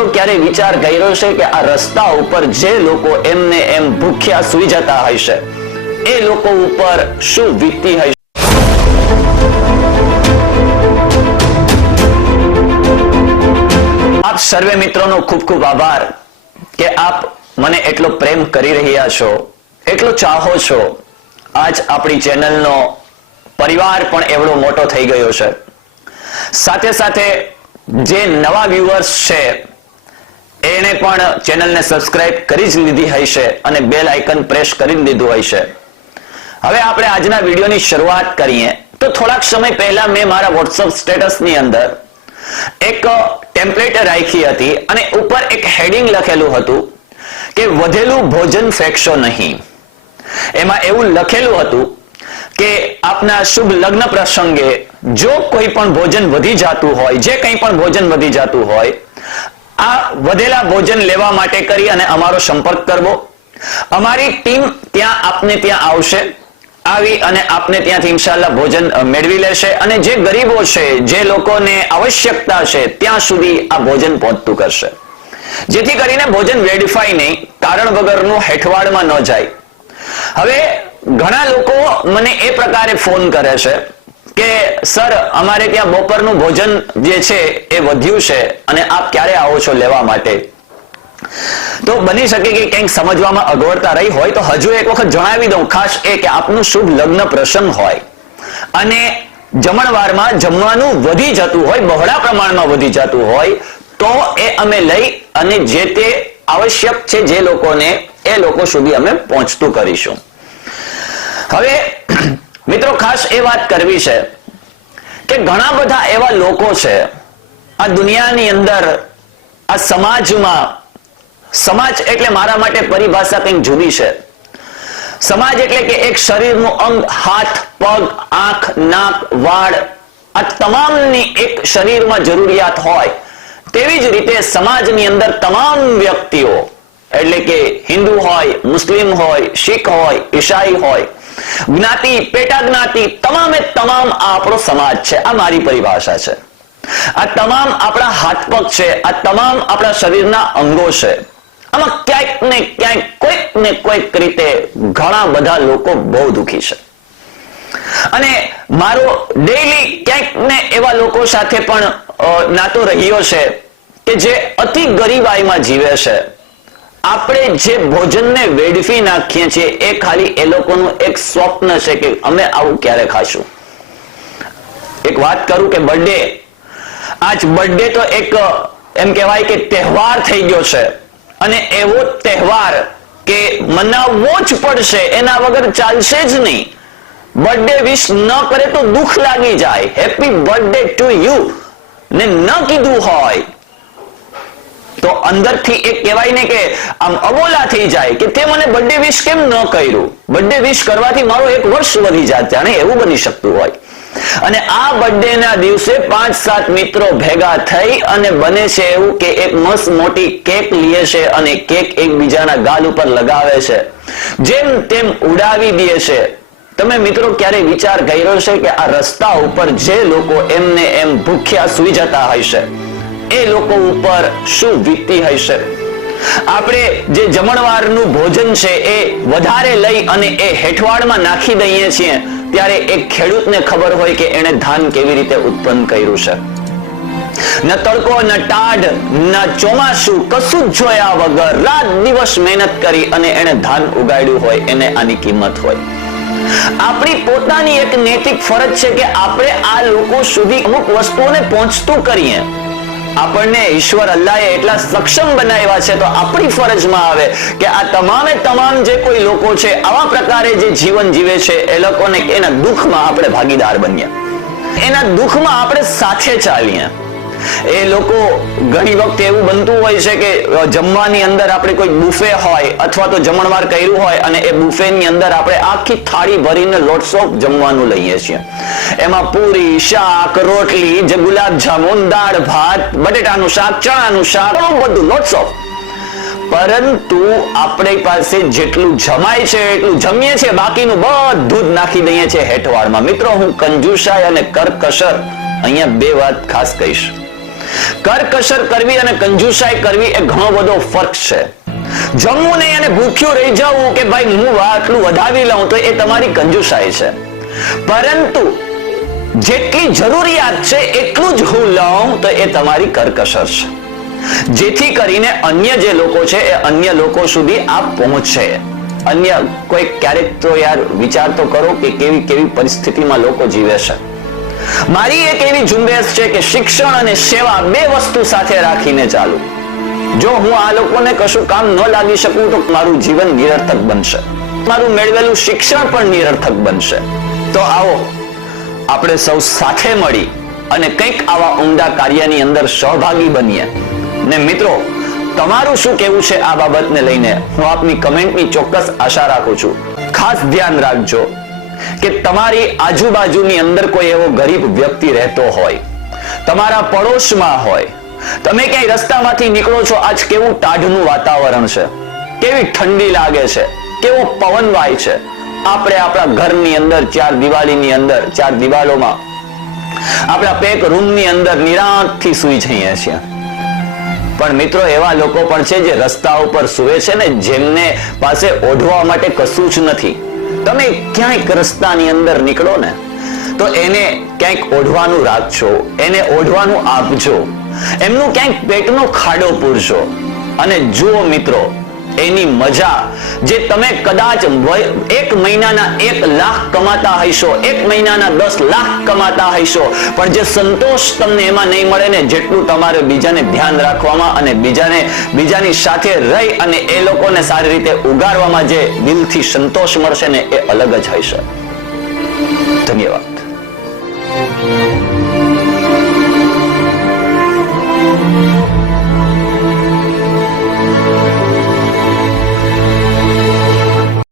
મિત્રો ક્યારે વિચાર કર્યો છે કે આ રસ્તા ઉપર જે લોકો એમને એમ ભૂખ્યા સુઈ જતા હશે એ લોકો ઉપર શું વીતતી હશે આપ સર્વે મિત્રોનો ખૂબ ખૂબ આભાર કે આપ મને એટલો પ્રેમ કરી રહ્યા છો, એટલો ચાહો છો. આજ આપણી ચેનલનો પરિવાર પણ એવડો મોટો થઈ ગયો છે. સાથે સાથે જે નવા વ્યુઅર્સ છે એને પણ ચેનલને સબસ્ક્રાઇબ કરી જ લીધી હશે અને બેલ આઇકન પ્રેસ કરી દીધું હશે હવે આપણે આજના વિડીયોની શરૂઆત કરીએ. તો થોડાક સમય પહેલા મેં મારા વોટ્સઅપ સ્ટેટસની અંદર એક ટેમ્પલેટ રાખી હતી અને ઉપર એક હેડિંગ લખેલું હતું કે વધેલું ભોજન ફેંકશો નહીં. એમાં એવું લખેલું હતું કે આપના શુભ લગ્ન પ્રસંગે જો કોઈ પણ ભોજન વધી જાતું હોય, જે કંઈ પણ ભોજન વધી જાતું હોય આ વધેલા ભોજન લેવા માટે કરી અને અમારો સંપર્ક કરવો. અમારી ટીમ ત્યાં આપને ત્યાં આવશે, આવી અને આપને ત્યાંથી ઇન્શાલ્લાહ ભોજન મેળવી લેશે અને જે ગરીબો છે, જે લોકોને આવશ્યકતા છે, ત્યાં સુધી આ ભોજન પહોંચતું કરશે. જેથી કરીને ભોજન વેડફાય નહીં, કારણ વગરનું હેઠવાડમાં ન જાય. હવે ઘણા લોકો મને એ પ્રકારે ફોન કરે છે કે, સર, અમારે ત્યાં બપોરનું ભોજન જે છે એ વધ્યું છે અને આપ ક્યારે આવો છો લેવા માટે? તો બની શકે કે કંઈક સમજવામાં અગવડતા રહી હોય તો હજુ એક વખત જણાવી દઉં. ખાસ એ કે આપનું શુભ લગ્ન પ્રસંગ હોય અને જમણવારમાં જમવાનું વધી જતું હોય, બહોળા પ્રમાણમાં વધી જતું હોય, તો એ અમે લઈ અને જે તે આવશ્યક છે જે લોકોને એ લોકો સુધી અમે પહોંચતું કરીશું. હવે મિત્રો, ખાસ એ વાત કરવી છે કે ઘણા બધા એવા લોકો છે, આ દુનિયાની અંદર, આ સમાજમાં, સમાજ એટલે મારા માટે પરિભાષા કંઈક જુદી છે. સમાજ એટલે કે એક શરીરનું અંગ, હાથ, પગ, આંખ, નાક, વાળ, આ તમામની એક શરીરમાં જરૂરિયાત હોય. તેવી જ રીતે સમાજની અંદર તમામ વ્યક્તિઓ, એટલે કે હિન્દુ હોય, મુસ્લિમ હોય, શીખ હોય, ઈસાઈ હોય જ્ઞાતિ, પેટા જ્ઞાતિ તમામે તમામ આપણો સમાજ છે. આ મારી પરિભાષા છે. આ તમામ આપણા હાથ પગ છે. આ તમામ આપણા શરીરના અંગો છે. આમાં ક્યાંક ને ક્યાંક, કોઈક ને કોઈક રીતે ઘણા બધા લોકો બહુ દુખી છે. અને મારો ડેઈલી ક્યાંક ને એવા લોકો સાથે પણ નાતો રહ્યો છે કે જે અતિ ગરીબાઈમાં જીવે છે. આપણે જે ભોજનને વેડફી નાખીએ છીએ, એ ખાલી એ લોકોનું એક સ્વપ્ન છે કે અમે આવું ક્યારે ખાશું. એક વાત કરું કે બર્થડે. આજ બર્થડે તો એક, એમ કહેવાય કે તહેવાર થઈ ગયો છે. અને એવો તહેવાર કે મનાવવો જ પડશે, એના વગર ચાલશે જ નહીં. બર્થડે વિશ ન કરે તો દુઃખ લાગી જાય. Happy birthday to you. ને ન કીધું હોય તો અંદરથી એ કહેવાય ને કે આમ અબોલા થઈ જાય કે તે મને બર્થડે વિશ કેમ ન કર્યું? બર્થડે વિશ કરવાથી મારો એક વર્ષ વધી જાત જાણે એવું બની શકતું હોય. અને આ બર્થડે ના દિવસે પાંચ સાત મિત્રો ભેગા થઈ અને બને છે એવું કે એક મસ્ત મોટી કેક લીએ છે અને કેક એકબીજાના ગાલ ઉપર લગાવે છે. જેમ તેમ ઉડાવી દે છે. તમે મિત્રો ક્યારે વિચાર કર્યો છે કે આ રસ્તા ઉપર જે લોકો એમને એમ ભૂખ્યા સુઈ જતા હશે એ લોકો ઉપર શું વીતી હશે? આપણે જે જમણવારનું ભોજન છે એ વધારે લઈ અને એ હેઠવાડમાં નાખી દઈએ છીએ, ત્યારે એક ખેડૂતને ખબર હોય કે એણે ધાન કેવી રીતે ઉત્પન્ન કર્યું છે. ન તડકો, ન ટાઢ, ન ચોમાસું, કશું જોયા વગર રાત દિવસ મહેનત કરી અને એણે ધાન ઉગાડ્યું હોય, એને આની કિંમત હોય. આપણી પોતાની એક નૈતિક ફરજ છે કે આપણે આ લોકો સુધી અમુક વસ્તુઓને પહોંચતું કરીએ. આપણને ઈશ્વર અલ્લાહે એટલા સક્ષમ બનાવ્યા છે તો આપણી ફરજમાં આવે કે આ તમામે તમામ જે કોઈ લોકો છે, આવા પ્રકારે જે જીવન જીવે છે, એ લોકોને એના દુઃખમાં આપણે ભાગીદાર બનીએ એના દુઃખમાં આપણે સાથે ચાલીએ એ લોકો ઘણી વખતે એવું બનતું હોય છે કે જમવાની અંદર આપણે કોઈ બુફે હોય અથવા તો જમણવાર કર્યું હોય અને એ બુફેની અંદર આપણે આખી થાળી ભરીને લોટ્સ ઓફ જમવાનું લઈએ છીએ. એમાં પૂરી, શાક, રોટલી, જે ગુલાબ જામુન, દાળ, ભાત, બટેટાનું શાક, ચણાનું શાક બધું લોટ્સ. ઓફ પરંતુ આપણી પાસે જેટલું જમાય છે, એટલું જમીએ છીએ, બાકીનું બધું જ નાખી દઈએ છીએ હેઠવાડમાં. મિત્રો, હું કંજુસાઈ અને કરકસર અહીંયા બે વાત ખાસ કહીશ. કરકસર કરવી અને કંજુસાઈ કરવી એ ઘણો બધો ફરક છે. જમવું નહીં અને ભૂખ્યું રહી જવું કે ભાઈ હું આટલું વધાવી લઉં તો એ તમારી કંજુસાઈ છે. પરંતુ જેટલી જરૂરિયાત છે એટલું જ હું લઉં તો એ તમારી કરકસર છે. જેથી કરીને અન્ય જે લોકો છે એ અન્ય લોકો સુધી આ પહોંચશે અન્ય કોઈ ક્યારેક તો યાર વિચાર તો કરો કે કેવી કેવી પરિસ્થિતિમાં લોકો જીવે છે. મારી એક એવી ઝુંબેશ છે કે શિક્ષણ અને સેવા બે વસ્તુ સાથે રાખીને ચાલુ. જો હું આ લોકોને કશું કામ ન લાગી શકું તો મારું જીવન નિરર્થક બનશે. મારું મેળવેલું શિક્ષણ પણ નિરર્થક બનશે. તો આવો, આપણે સૌ સાથે મળી અને કંઈક આવા ઉમદા કાર્યની અંદર સહભાગી બનીએ. ને મિત્રો, તમારું શું કહેવું છે આ બાબતને લઈને? હું આપની કમેન્ટની ચોક્કસ આશા રાખું છું. ખાસ ધ્યાન રાખજો. કે તમારી આજુબાજુની અંદર કોઈ એવો ગરીબ વ્યક્તિ રહેતો હોય, તમારા પડોશમાં હોય, તમે ક્યાંય રસ્તામાંથી નીકળો છો, આજ કેવું ટાઢનું વાતાવરણ છે, કેવી ઠંડી લાગે છે, કેવો પવન વાય છે. આપણે આપણા ઘરની અંદર ચાર દિવાળીની અંદર, ચાર દિવાલોમાં આપણા પેક રૂમની અંદર નિરાંતથી સૂઈ જઈએ છીએ. પણ મિત્રો, એવા લોકો પણ છે જે રસ્તા ઉપર સૂવે છે ને, જેમને પાસે ઓઢવા માટે કશું જ નથી. તમે ક્યાંક રસ્તાની અંદર નીકળો ને, તો એને ક્યાંક ઓઢવાનું રાખજો એને ઓઢવાનું આપજો એમનું ક્યાંક પેટનો ખાડો પૂરજો અને જુઓ મિત્રો એની મજા જે તમે કદાચ એક મહિનાના એક લાખ કમાતા હશો, એક મહિનાના દસ લાખ કમાતા હશો, પણ જે સંતોષ તમને એમાં નહીં મળે ને જેટલું તમારે બીજાને ધ્યાન રાખવામાં અને બીજાને, બીજાની સાથે રહી અને એ લોકોને સારી રીતે ઉગારવામાં જે દિલથી સંતોષ મળશે ને એ અલગ જ હશે. ધન્યવાદ.